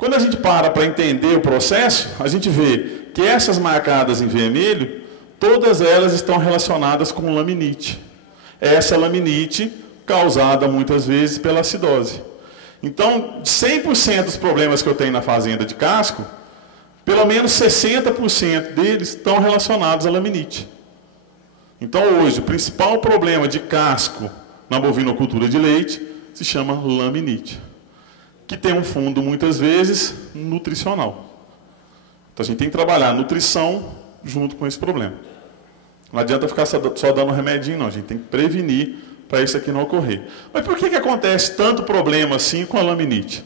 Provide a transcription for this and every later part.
Quando a gente para entender o processo, a gente vê que essas marcadas em vermelho, todas elas estão relacionadas com laminite. Essa laminite causada muitas vezes pela acidose. Então, de 100% dos problemas que eu tenho na fazenda de casco, pelo menos 60% deles estão relacionados à laminite. Então, hoje, o principal problema de casco na bovinocultura de leite se chama laminite, que tem um fundo, muitas vezes, nutricional. Então, a gente tem que trabalhar a nutrição junto com esse problema. Não adianta ficar só dando remedinho, não. A gente tem que prevenir para isso aqui não ocorrer. Mas por que acontece tanto problema assim com a laminite,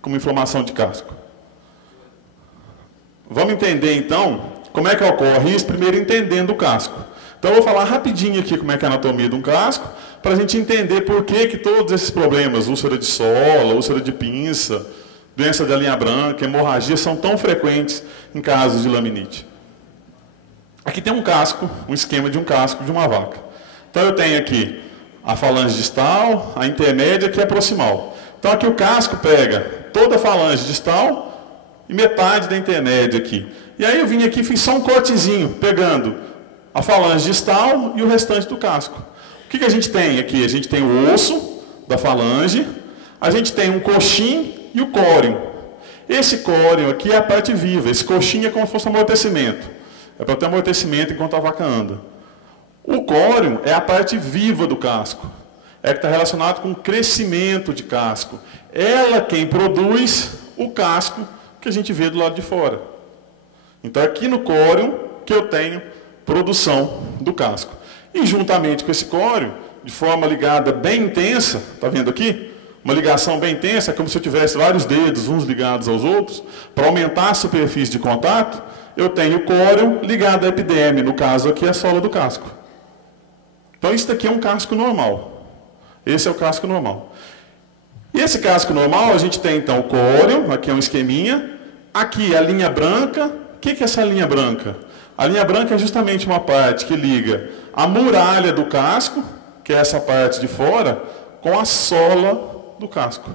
como inflamação de casco? Vamos entender, então, como é que ocorre isso, primeiro entendendo o casco. Então, eu vou falar rapidinho aqui como é que é a anatomia de um casco, para a gente entender por que todos esses problemas, úlcera de sola, úlcera de pinça, doença da linha branca, hemorragia, são tão frequentes em casos de laminite. Aqui tem um casco, um esquema de um casco de uma vaca. Então, eu tenho aqui a falange distal, a intermédia, que é a proximal. Então, aqui o casco pega toda a falange distal e metade da intermédia aqui. E aí eu vim aqui e fiz só um cortezinho, pegando a falange distal e o restante do casco. O que a gente tem aqui? A gente tem o osso da falange, a gente tem um coxim e o córeo. Esse córeo aqui é a parte viva, esse coxim é como se fosse um amortecimento. É para ter amortecimento enquanto a vaca anda. O córeo é a parte viva do casco. É que está relacionado com o crescimento de casco. Ela quem produz o casco que a gente vê do lado de fora. Então, aqui no córeo que eu tenho produção do casco. E juntamente com esse córeo, de forma ligada bem intensa, está vendo aqui? Uma ligação bem intensa, é como se eu tivesse vários dedos, uns ligados aos outros, para aumentar a superfície de contato, eu tenho o córeo ligado à epiderme, no caso aqui a sola do casco. Então, isso daqui é um casco normal. Esse é o casco normal. E esse casco normal, a gente tem então o córeo, aqui é um esqueminha, aqui a linha branca. O que é essa linha branca? A linha branca é justamente uma parte que liga a muralha do casco, que é essa parte de fora, com a sola do casco.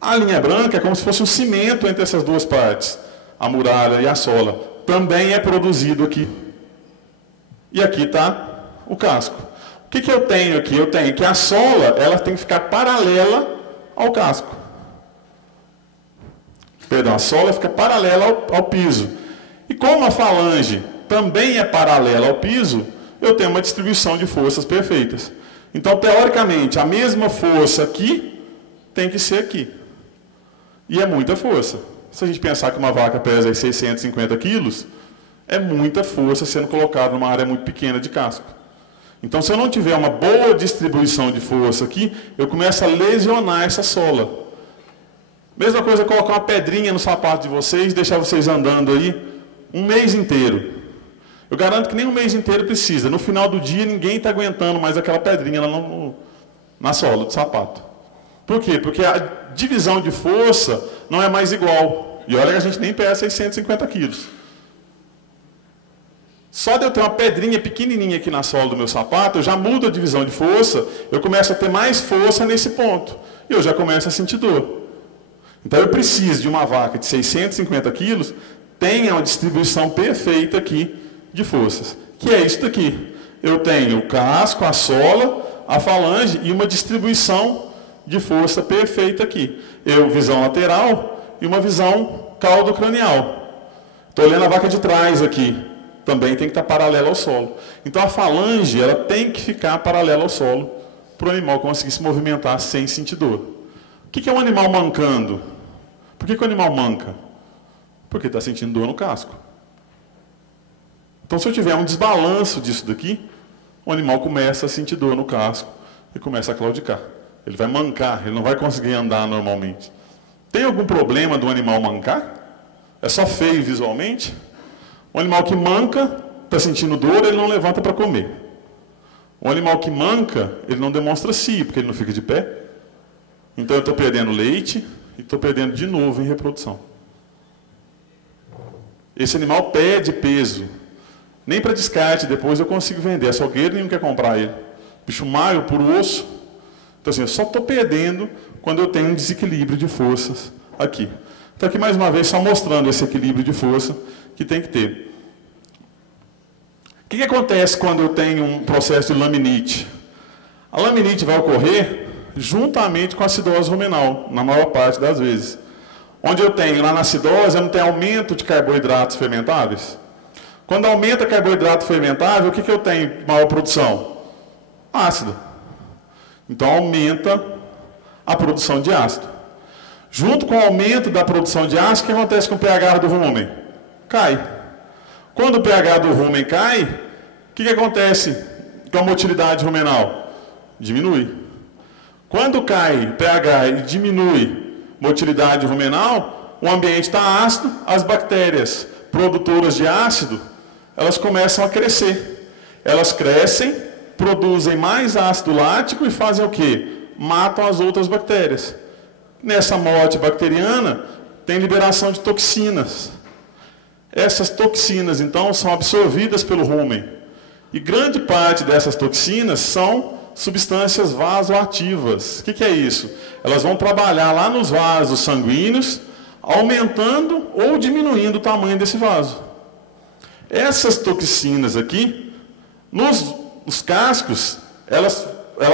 A linha branca é como se fosse um cimento entre essas duas partes, a muralha e a sola. Também é produzido aqui. E aqui está o casco. O que eu tenho aqui? Eu tenho que a sola ela tem que ficar paralela ao casco. Perdão, a sola fica paralela ao piso. E como a falange também é paralela ao piso, eu tenho uma distribuição de forças perfeitas. Então, teoricamente, a mesma força aqui tem que ser aqui. E é muita força. Se a gente pensar que uma vaca pesa 650 quilos, é muita força sendo colocada numa área muito pequena de casco. Então, se eu não tiver uma boa distribuição de força aqui, eu começo a lesionar essa sola. Mesma coisa, colocar uma pedrinha no sapato de vocês, deixar vocês andando aí um mês inteiro. Eu garanto que nem um mês inteiro precisa. No final do dia, ninguém está aguentando mais aquela pedrinha lá na sola do sapato. Por quê? Porque a divisão de força não é mais igual. E olha que a gente nem pesa 650 quilos. Só de eu ter uma pedrinha pequenininha aqui na sola do meu sapato, eu já mudo a divisão de força, eu começo a ter mais força nesse ponto. E eu já começo a sentir dor. Então eu preciso de uma vaca de 650 quilos, tenha uma distribuição perfeita aqui de forças. Que é isso daqui. Eu tenho o casco, a sola, a falange e uma distribuição de força perfeita aqui. Visão lateral e uma visão caudocranial. Estou olhando a vaca de trás aqui. Também tem que estar paralela ao solo. Então a falange ela tem que ficar paralela ao solo para o animal conseguir se movimentar sem sentir dor. O que é um animal mancando? Por que o animal manca? Porque está sentindo dor no casco. Então, se eu tiver um desbalanço disso daqui, o animal começa a sentir dor no casco e começa a claudicar. Ele vai mancar, ele não vai conseguir andar normalmente. Tem algum problema do animal mancar? É só feio visualmente? O animal que manca, está sentindo dor, ele não levanta para comer. O animal que manca, ele não demonstra cio, porque ele não fica de pé. Então, eu estou perdendo leite e estou perdendo de novo em reprodução. Esse animal perde peso. Nem para descarte, depois eu consigo vender. Açougueiro nenhum quer comprar ele. Bicho magro, por osso. Então, assim, eu só estou perdendo quando eu tenho um desequilíbrio de forças aqui. Então, aqui mais uma vez, só mostrando esse equilíbrio de força que tem que ter. O que acontece quando eu tenho um processo de laminite? A laminite vai ocorrer juntamente com a acidose ruminal, na maior parte das vezes. Onde eu tenho, lá na acidose, eu não tenho aumento de carboidratos fermentáveis. Quando aumenta carboidrato fermentável, o que eu tenho de maior produção? Ácido. Então, aumenta a produção de ácido. Junto com o aumento da produção de ácido, o que acontece com o pH do rumen? Cai. Quando o pH do rumen cai, o que acontece com a motilidade rumenal? Diminui. Quando cai o pH e diminui a motilidade rumenal, o ambiente está ácido, as bactérias produtoras de ácido, elas começam a crescer. Elas crescem, produzem mais ácido lático e fazem o quê? Matam as outras bactérias. Nessa morte bacteriana, tem liberação de toxinas. Essas toxinas, então, são absorvidas pelo rumen. E grande parte dessas toxinas são substâncias vasoativas. O que é isso? Elas vão trabalhar lá nos vasos sanguíneos, aumentando ou diminuindo o tamanho desse vaso. Essas toxinas aqui, nos cascos, ela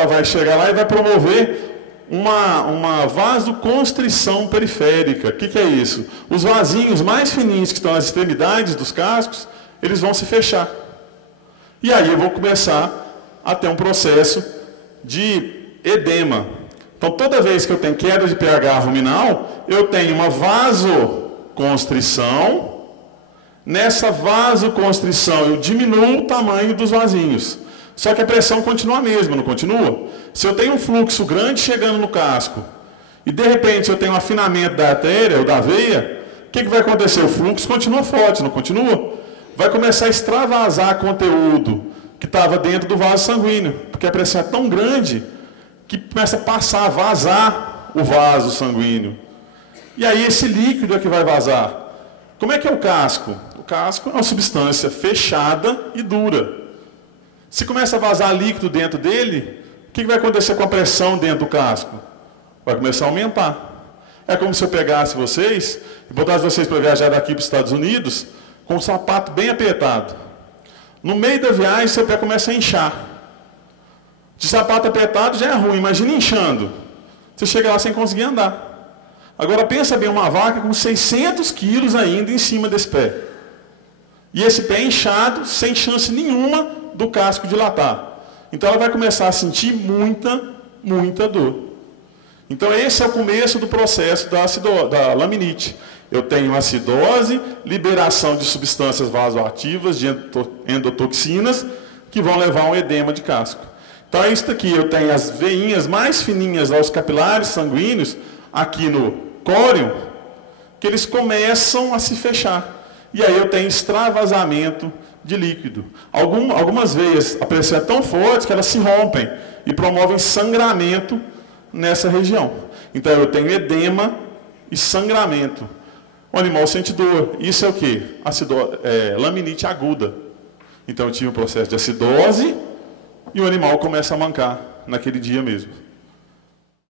vai chegar lá e vai promover uma vasoconstrição periférica. O que é isso? Os vasinhos mais fininhos que estão nas extremidades dos cascos, eles vão se fechar. E aí eu vou começar a ter um processo de edema. Então, toda vez que eu tenho queda de pH ruminal, eu tenho uma vasoconstrição. Nessa vasoconstrição, eu diminuo o tamanho dos vasinhos. Só que a pressão continua a mesma, não continua? Se eu tenho um fluxo grande chegando no casco, e de repente eu tenho um afinamento da artéria ou da veia, o que vai acontecer? O fluxo continua forte, não continua? Vai começar a extravasar conteúdo que estava dentro do vaso sanguíneo, porque a pressão é tão grande que começa a passar, a vazar o vaso sanguíneo. E aí esse líquido é que vai vazar. Como é que é o casco? O casco é uma substância fechada e dura. Se começa a vazar líquido dentro dele, o que vai acontecer com a pressão dentro do casco? Vai começar a aumentar. É como se eu pegasse vocês e botasse vocês para viajar daqui para os Estados Unidos com um sapato bem apertado. No meio da viagem, seu pé começa a inchar. De sapato apertado já é ruim, imagina inchando. Você chega lá sem conseguir andar. Agora pensa bem, uma vaca com 600 quilos ainda em cima desse pé. E esse pé inchado, sem chance nenhuma do casco dilatar. Então ela vai começar a sentir muita dor. Então esse é o começo do processo da laminite. Eu tenho acidose, liberação de substâncias vasoativas, de endotoxinas, que vão levar a um edema de casco. Então é isso aqui, eu tenho as veinhas mais fininhas aos capilares sanguíneos, aqui no córeo, que eles começam a se fechar. E aí eu tenho extravasamento de líquido. Algumas veias, a pressão é tão forte que elas se rompem e promovem sangramento nessa região. Então eu tenho edema e sangramento. O animal sente dor. Isso é o quê? Laminite aguda. Então eu tive um processo de acidose e o animal começa a mancar naquele dia mesmo.